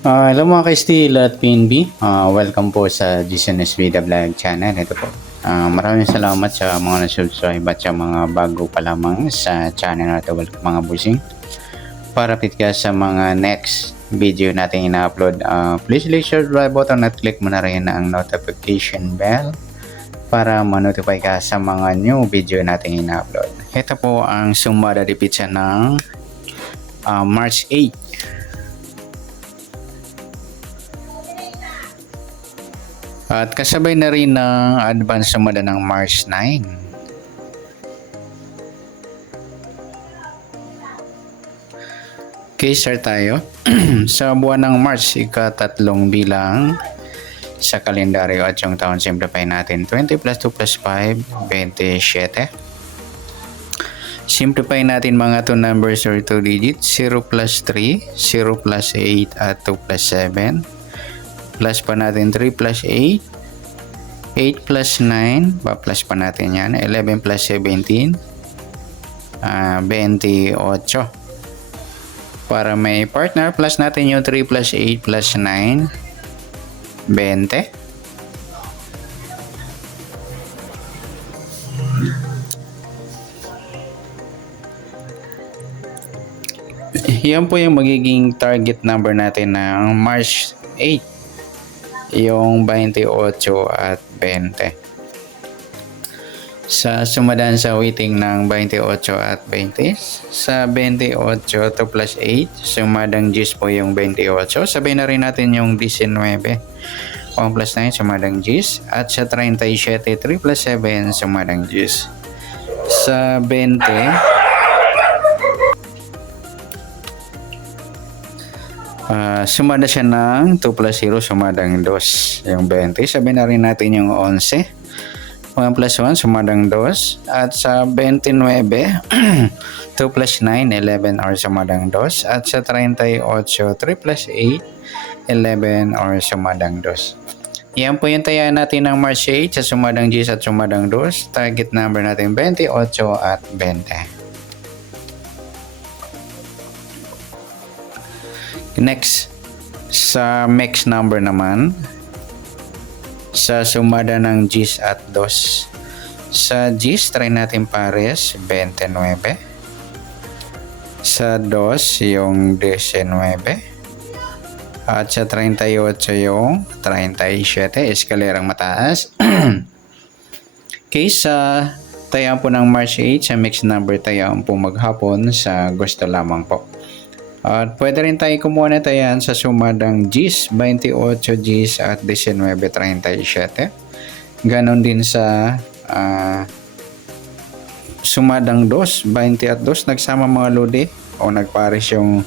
Hello mga ka-Steel at PNB. Welcome po sa GCNS Vida Vlog channel. Ito po. Maraming salamat sa mga na-subscribe at sa mga bago pa lamang sa channel na ito. Welcome mga busing. Para fit ka sa mga next video natin ina-upload, please like, share, subscribe button at click mo na rin ang notification bell para ma-notify ka sa mga new video natin ina-upload. Ito po ang sumada di pizza ng March 8. At kasabay na rin ng advance sumada ng March 9. Okay, start tayo. Sa buwan ng March, ika-tatlong bilang sa kalendaryo at yung taon, simplify natin. 20 plus 2 plus 5, 27. Simplify natin mga 2 numbers or 2 digits. 0 plus 3, 0 plus 8 at 2 plus 7. Plus pa natin 3 plus 8, 8 plus 9, pa-plus pa natin yan, 11 plus 17, 28. Para may partner, plus natin yung 3 plus 8 plus 9, 20. Yan po yung magiging target number natin ng March 8. Yung 28 at 20. Sa sumadan sa weighting ng 28 at 20, sa 28 2 plus 8, sumadang 10 po yung 28. Sabay na rin natin yung 19. 1 plus 9, sumadang 10. At sa 37, 3 plus 7, sumadang 10. Sa 20, sumada siya ng 2 plus 0, sumadang 2. Yung 20, sabi na rin natin yung 11. 1 plus 1, sumadang 2. At sa 29, 2 plus 9, 11 or sumadang 2. At sa 38, 3 plus 8, 11 or sumadang 2. Yan po yung taya natin ng March 8 sa sumadang 10 at sumadang 2. Target number natin 28 at 20. Next, sa mix number naman, sa sumada ng 10 at 2. Sa 10, try natin pares, 29. Sa 2, yung 19. At sa 38, yung 37, eskalerang mataas. Okay, sa tayaan po ng March 8, sa mix number tayaan po maghapon sa gusto lamang po. At pwede rin tayo kumuha na tayan sa sumadang 10, 28 10 at 19, 37. Ganon din sa sumadang 2, 20 at 2. Nagsama mga lodi o nagpares yung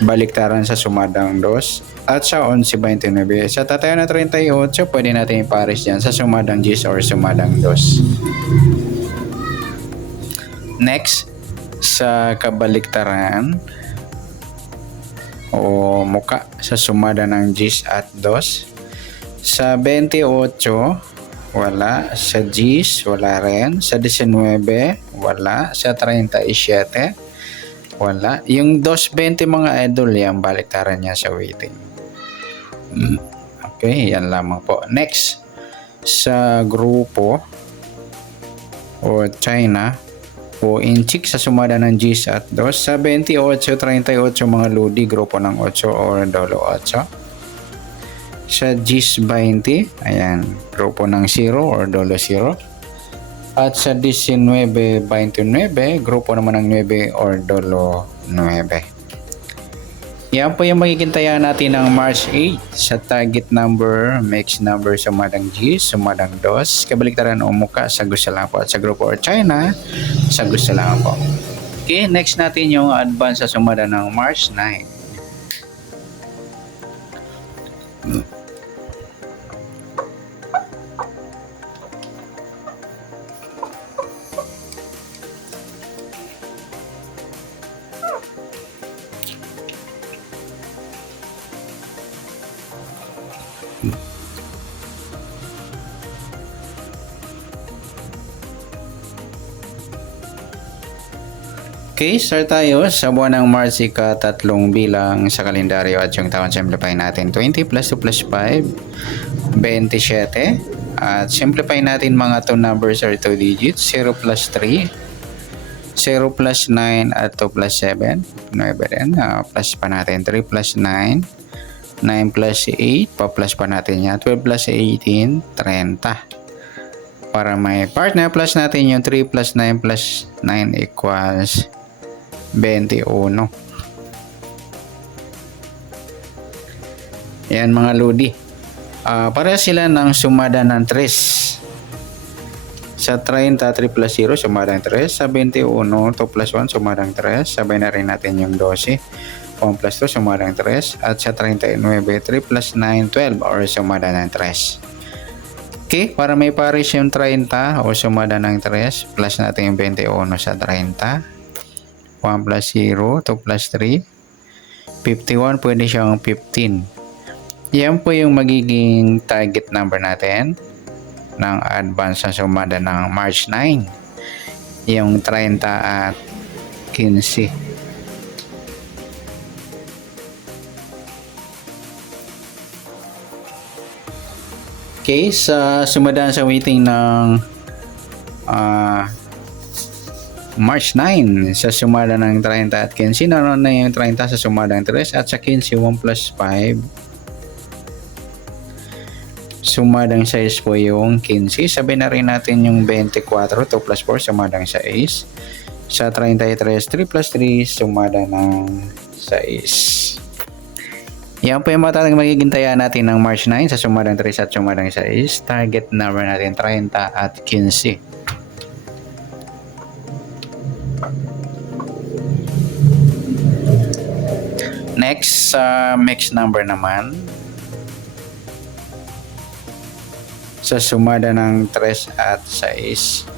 baliktaran sa sumadang 2. At sa 11, 29. Sa tatayo na 38, pwede natin ipares yan sa sumadang 10 or sumadang 2. Next, sa kabaliktaran o muka sa sumada ng 10 at 2. Sa 28, wala. Sa 10, wala rin. Sa 19, wala. Sa 37, wala. Yung 220 mga idol, yan baliktaran niya sa weighting. Okay, yan lamang po. Next, sa grupo o China o inchik sa sumada ng 10 at 2. Sa 28, 38 mga lodi, grupo ng 8 or dolo 8. Sa 10, 20, ayan, grupo ng 0 or dolo 0. At sa 19, 29, grupo naman ng 9 or dolo 9. Yan po yung magiging taya natin ng March 8 sa target number, mix number, sumadang 10, sumadang 2, kabaliktaran o muka sa gusto lang po. At sa grupo or China, sa gusto lang po. Okay, next natin yung advance sa sumada ng March 9. Okay, start tayo sa buwan ng March, ika-3 bilang sa kalendaryo at yung taon. Simplify natin 20 plus 2 plus 5, 27. At simplify natin mga 2 numbers or 2 digits, 0 plus 3, 0 plus 9 at 2 plus 7, 9 din. Plus pa natin 3 plus 9, 9 plus 8, pa-plus pa natin yan, 12 plus 18, 30. Para may partner, plus natin yung 3 plus 9 plus 9 equals 21. Yan mga lodi. Para sila ng sumada ng 3. Sa 30, 3 plus 0, sumadang 3. Sa 21, 2 plus 1, sumadang 3. Sabay na rin natin yung 12. 1 plus 2, sumadang 3. At sa 39, 3 plus 9, 12 or sumada ng 3. Okay, para may pares yung 30 o sumada ng 3, plus natin yung 21 sa 30. 1 plus 0, 2 plus 3, 51, pwede siyang 15. Yan po yung magiging target number natin ng advance sa sumada ng March 9. Yung 30 at 15. Okay, sa sumadaan sa waiting ng March 9, sa sumada ng 30 at 15, naroon na yung 30 sa sumada ng 3 at sa 15, 1 plus 5. Sumadang 6 po yung 15. Sabi na rin natin yung 24, 2 plus 4, sumadang 6. Sa 33, 3 plus 3, sumada ng 6. Yan po yung talagang magiging taya natin ng March 9 sa sumadang 3 at sumadang 6. Target number natin 30 at 15. Next, mixed number naman. Sa sumada ng 3 at 6.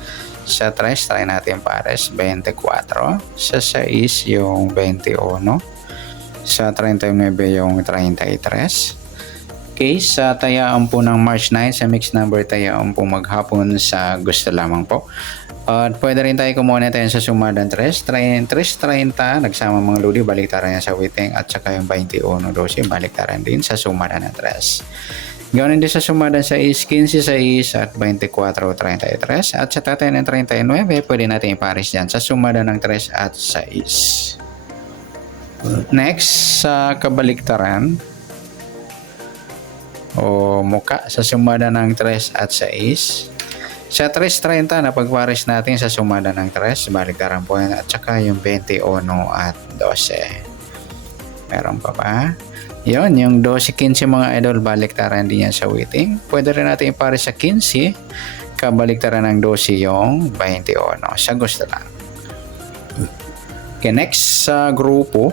Sa 3, try natin pares, 24. Sa 6, yung 21. Sa 39 yung 33. Okay, sa tayaan po ng March 9, sa mixed number tayaan po maghapon sa gusto lamang po. At pwede rin tayo kumuha tayo sa sumadang 3, 30, nagsama mga ludi, baliktaran yan sa waiting at saka yung 21, 12, baliktaran din sa sumada ng 3. Gawin din sa sumada sa 15, 6 at 24, 33 at sa tatay ng 39, pwede natin ipares dyan sa sumada ng 3 at 6. Next, sa kabaliktaran o muka sa sumada ng 3 at 6. Sa 3.30 na pagpares natin sa sumada ng 3, baliktaran po yan at saka yung 21 at 12. Meron pa ba? Yun, yung 12-15 mga idol, baliktaran din yan sa waiting. Pwede rin natin ipares sa 15, kabaliktaran ng 12 yung 21. Sa gusto lang. Okay, next sa grupo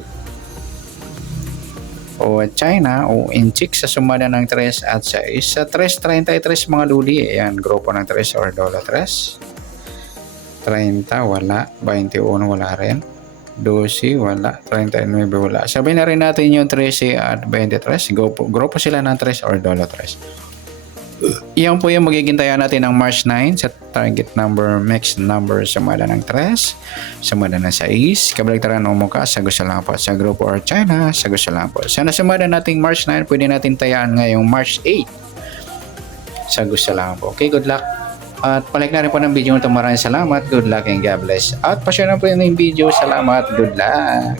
o China o inchik sa sumada ng 3 at 6. Sa 3.33 mga luli, ayan, grupo ng 3 or dollar 3. 30 wala, 21 wala rin, 12 wala, 39 wala. Sabihin na rin natin yung 13 at 23, grupo sila ng 3 or dollar 3. Yan po yung magiging taya natin ng March 9 sa target number, mixed number, sumada ng 3, sumada ng 6, kabaliktaran o muka, sa gusto lang po. Sa grupo or China, sa gusto lang po. Sa nasumada nating March 9, pwede natin tayaan ngayong March 8, sa gusto lang po. Okay, good luck. At palik na rin po ng video ito. Maraming salamat, good luck and God bless. At pa-share na po yung video. Salamat, good luck.